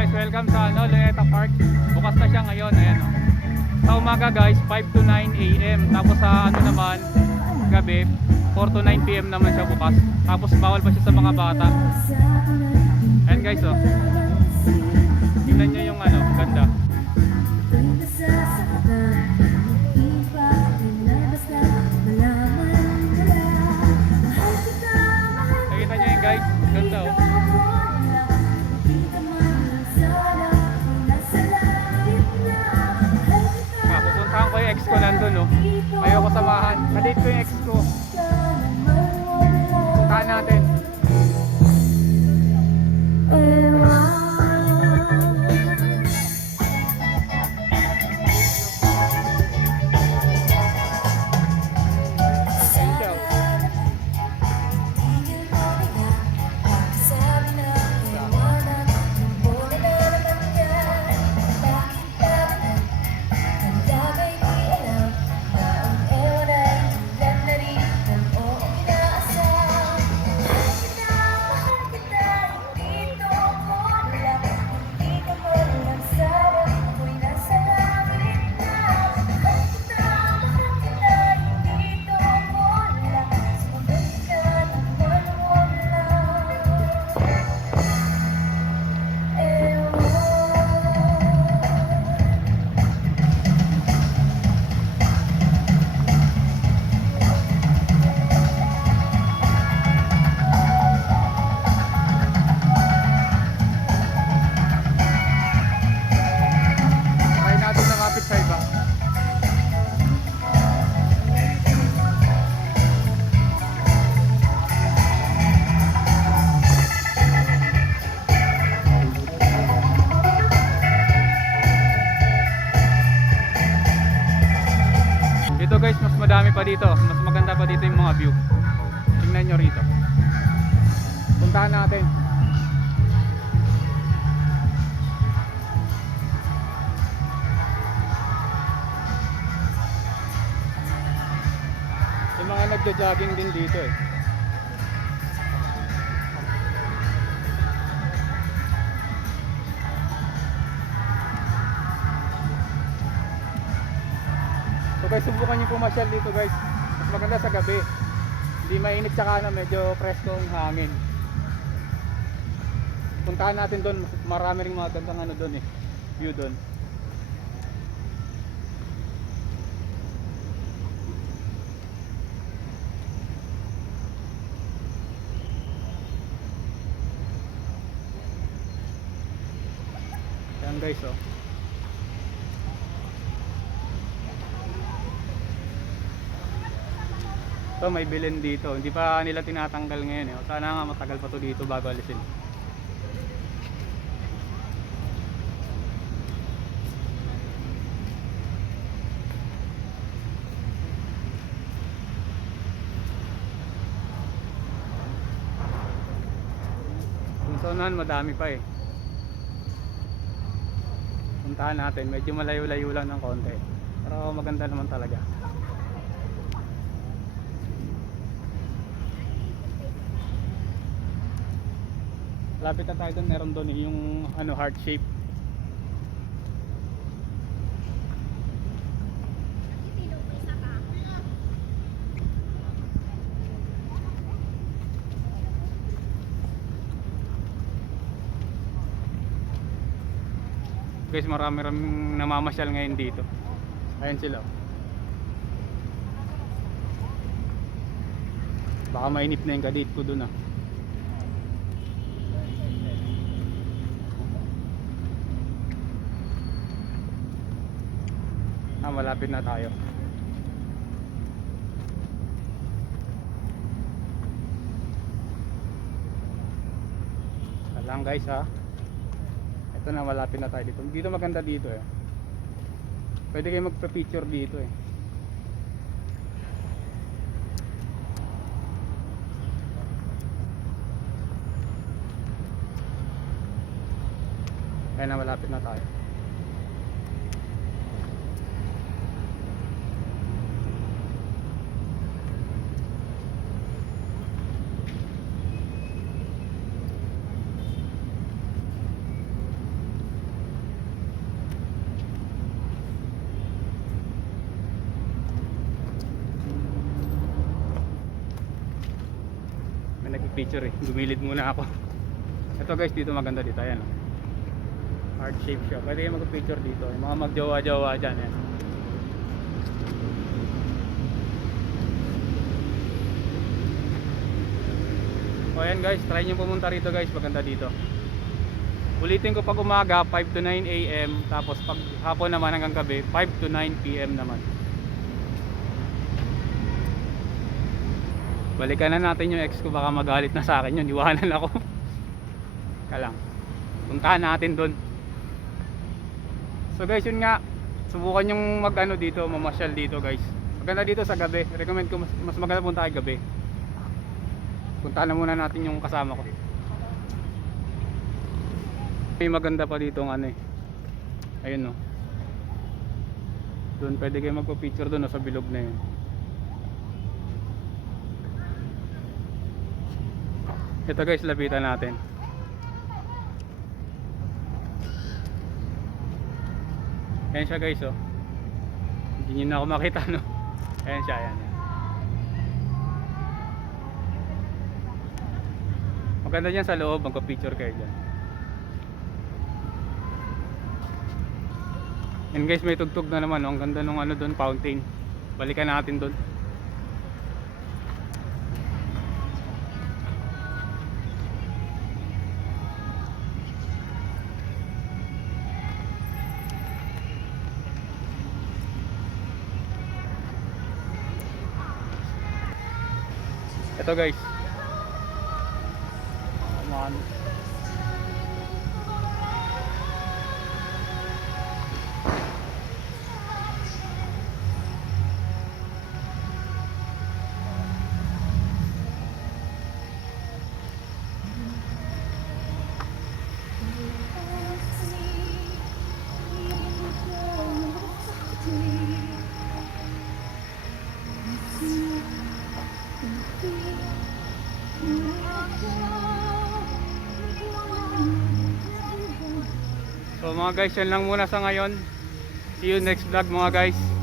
guys, welcome sa Luneta Park. Bukas na siya ngayon, ayan o. Sa umaga guys, 5 to 9 AM. Tapos sa naman, gabi, 4 to 9 PM naman siya bukas. Tapos bawal pa siya sa mga bata. Ayan guys o. Tingnan nyo yung ganda. Nakita nyo yun guys, ganda o. Pupuntahan ko yung ex ko nandun o. Ayoko samahan, kadate ko yung ex ko. Puntahan natin. Dito guys, mas madami pa dito. Mas maganda pa dito yung mga view. Tingnan nyo rito. Puntahan natin. Yung mga nagja-jogging din dito eh. Guys, subukan nyo pumasyal dito guys. Mas maganda sa gabi. Hindi mainit, tsaka medyo presko ang hangin. Puntahan natin doon. Marami ring mga gandang doon eh. View doon. Yan guys oh. So may bilin dito, hindi pa nila tinatanggal ngayon eh. Sana nga matagal pa to dito bago alisin. Kung saan madami pa eh. Puntahan natin, medyo malayo-layo lang ng konti. Pero maganda naman talaga. Lapit na tayo doon, meron doon yung heart shape. Guys, marami namamasyal ngayon dito. Ayan sila. Baka mainip na yung kadate ko doon ah. Malapit na tayo. Lang guys ha. Ito na, malapit na tayo dito. Dito maganda dito eh. Pwede kayo magpa-picture dito eh. Kaya na, malapit na tayo. magpa-picture eh. Gumilid muna ako. Ito guys, dito maganda dito. Ayan. Heart shape siya. Pwede kayo magpa-picture dito. Yung mga magjowa-jowa dyan. Ayan. O ayan guys, try nyo pumunta rito guys. Maganda dito. Ulitin ko pag umaga 5 to 9 AM. Tapos pag hapon naman hanggang gabi 5 to 9 PM naman. Balikan na natin yung ex ko, baka magalit na sa akin yun, iwanan ako. Kalang puntahan natin doon. So guys, yun nga, subukan yung mag ano dito, mamasyal dito guys. Maganda dito sa gabi, recommend ko mas maganda punta kay gabi. Puntahan na muna natin yung kasama ko. May maganda pa dito ng ano eh, ayun no, doon pwede kayo magpa-picture doon no, sa bilog na yun. Ito guys, lapitan natin. Ayan siya guys oh. Hindi nyo na ako makita no. Ayan siya, ayan. Maganda dyan sa loob, magpa-picture kayo dyan. And guys, may tugtog na naman oh. Ang ganda nung ano doon, fountain. Balikan natin doon. Ito guys. Come on. So mga guys, yan lang muna sa ngayon. See you next vlog mga guys.